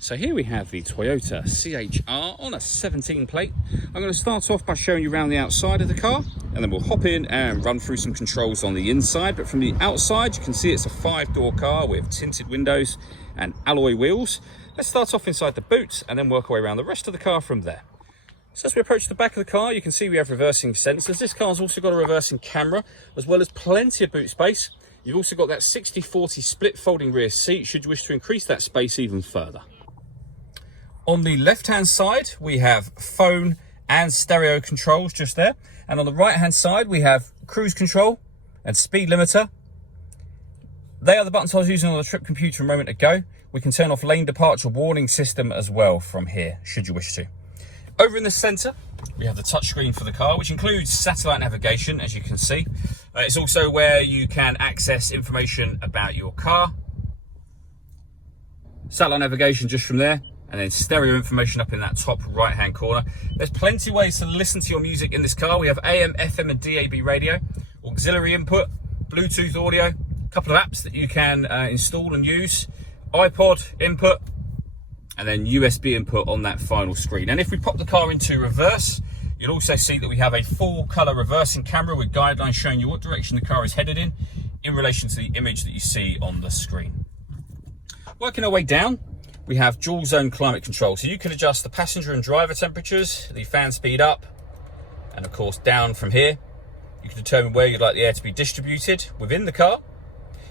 So here we have the Toyota CHR on a 17 plate. I'm going to start off by showing you around the outside of the car, and then we'll hop in and run through some controls on the inside. But from the outside, you can see it's a 5-door car with tinted windows and alloy wheels. Let's start off inside the boot and then work our way around the rest of the car from there. So as we approach the back of the car, you can see we have reversing sensors. This car's also got a reversing camera, as well as plenty of boot space. You've also got that 60/40 split folding rear seat, should you wish to increase that space even further. On the left-hand side, we have phone and stereo controls just there. And on the right-hand side, we have cruise control and speed limiter. They are the buttons I was using on the trip computer a moment ago. We can turn off lane departure warning system as well from here, should you wish to. Over in the center, we have the touchscreen for the car, which includes satellite navigation, as you can see. It's also where you can access information about your car. Satellite navigation just from there. And then stereo information up in that top right hand corner. There's plenty of ways to listen to your music in this car. We have AM, FM and DAB radio, auxiliary input, Bluetooth audio, a couple of apps that you can install and use, iPod input, and then USB input on that final screen. And if we pop the car into reverse, you'll also see that we have a full color reversing camera with guidelines showing you what direction the car is headed in relation to the image that you see on the screen. Working our way down, we have dual zone climate control. So you can adjust the passenger and driver temperatures, the fan speed up, and of course down from here. You can determine where you'd like the air to be distributed within the car.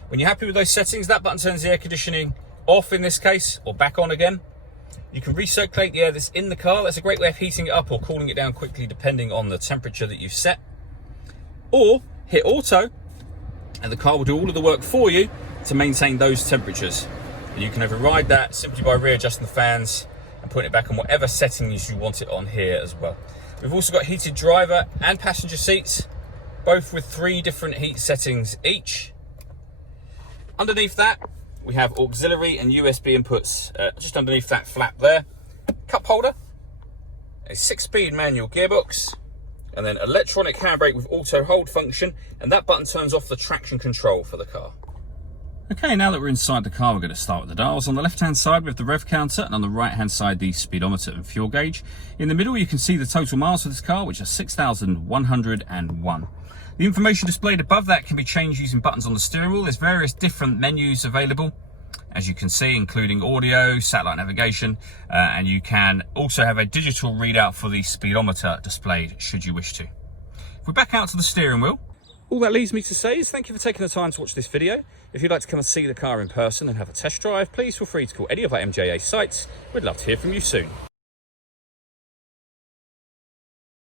When you're happy with those settings, that button turns the air conditioning off in this case, or back on again. You can recirculate the air that's in the car. That's a great way of heating it up or cooling it down quickly depending on the temperature that you've set. Or hit auto, and the car will do all of the work for you to maintain those temperatures. You can override that simply by readjusting the fans and putting it back on whatever settings you want it on here as well. We've also got heated driver and passenger seats, both with 3 different heat settings each. Underneath that, we have auxiliary and USB inputs just underneath that flap there. Cup holder, a 6-speed manual gearbox, and then electronic handbrake with auto hold function, and that button turns off the traction control for the car. Okay, now that we're inside the car, we're going to start with the dials. On the left-hand side, we have the rev counter, and on the right-hand side, the speedometer and fuel gauge. In the middle, you can see the total miles for this car, which are 6,101. The information displayed above that can be changed using buttons on the steering wheel. There's various different menus available, as you can see, including audio, satellite navigation, and you can also have a digital readout for the speedometer displayed, should you wish to. If we back out to the steering wheel, all that leaves me to say is thank you for taking the time to watch this video. If you'd like to come and see the car in person and have a test drive, please feel free to call any of our MJA sites. We'd love to hear from you soon.